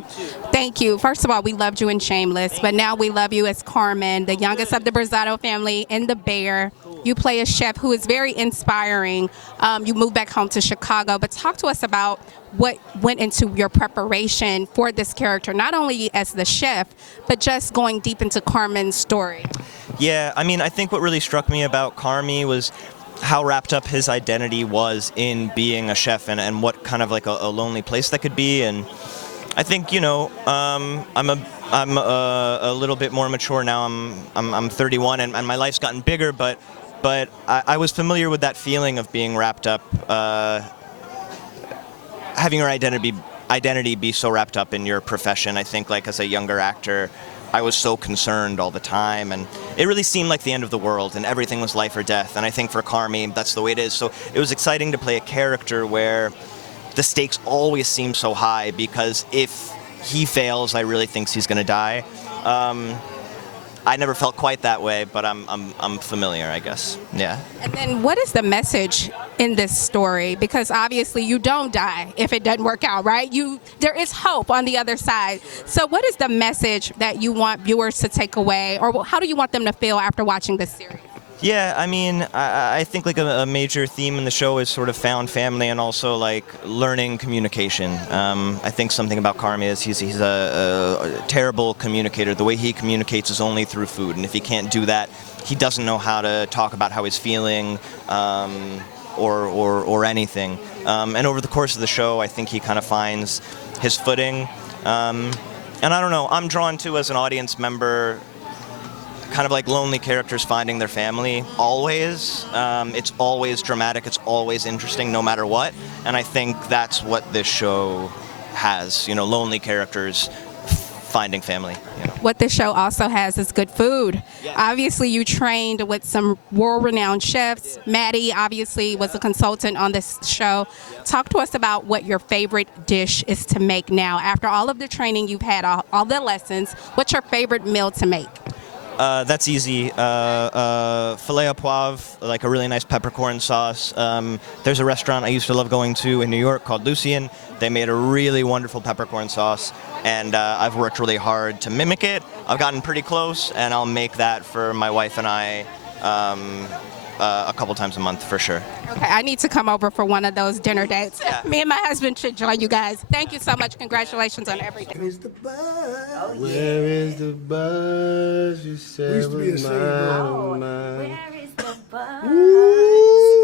Well, thank you. First of all, we loved you in Shameless, but now we love you as Carmen, the youngest of the Berzatto family in The Bear. You play a chef who is very inspiring. You moved back home to Chicago, but talk to us about what went into your preparation for this character, not only as the chef, but just going deep into Carmen's story. Yeah, I mean, I think what really struck me about Carmy was how wrapped up his identity was in being a chef, and what kind of like a lonely place that could be. And I think, you know, I'm a little bit more mature now. I'm 31, and my life's gotten bigger, but I was familiar with that feeling of being wrapped up, having your identity be so wrapped up in your profession. I think, like, as a younger actor, I was so concerned all the time, and it really seemed like the end of the world, and everything was life or death. And I think for Carmy, that's the way it is. So it was exciting to play a character where the stakes always seem so high, because if he fails, I really think he's going to die. I never felt quite that way, but I'm familiar, I guess. Yeah. And then what is the message in this story? Because obviously you don't die if it doesn't work out, right? There is hope on the other side. So what is the message that you want viewers to take away, or how do you want them to feel after watching this series? Yeah, I mean, I think like a major theme in the show is sort of found family, and also like learning communication. I think something about Carmy is he's a terrible communicator. The way he communicates is only through food, and if he can't do that, he doesn't know how to talk about how he's feeling, or anything. And over the course of the show, I think he kind of finds his footing. And I don't know, I'm drawn to, as an audience member, kind of like lonely characters finding their family, always. It's always dramatic, it's always interesting, no matter what. And I think that's what this show has, you know, lonely characters finding family. You know. What this show also has is good food. Yes. Obviously, you trained with some world-renowned chefs. Maddie obviously was a consultant on this show. Talk to us about what your favorite dish is to make now. After all of the training you've had, all the lessons, what's your favorite meal to make? That's easy. Filet au poivre, like a really nice peppercorn sauce. There's a restaurant I used to love going to in New York called Lucien. They made a really wonderful peppercorn sauce, and I've worked really hard to mimic it. I've gotten pretty close, and I'll make that for my wife and I a couple times a month for sure. Okay, I need to come over for one of those dinner dates. Yeah. Me and my husband should join you guys. Thank you so much. Congratulations on everything. Where is the buzz? Where is the buzz? You said We used to be was a singer. mine, mine. Where is the buzz? Ooh.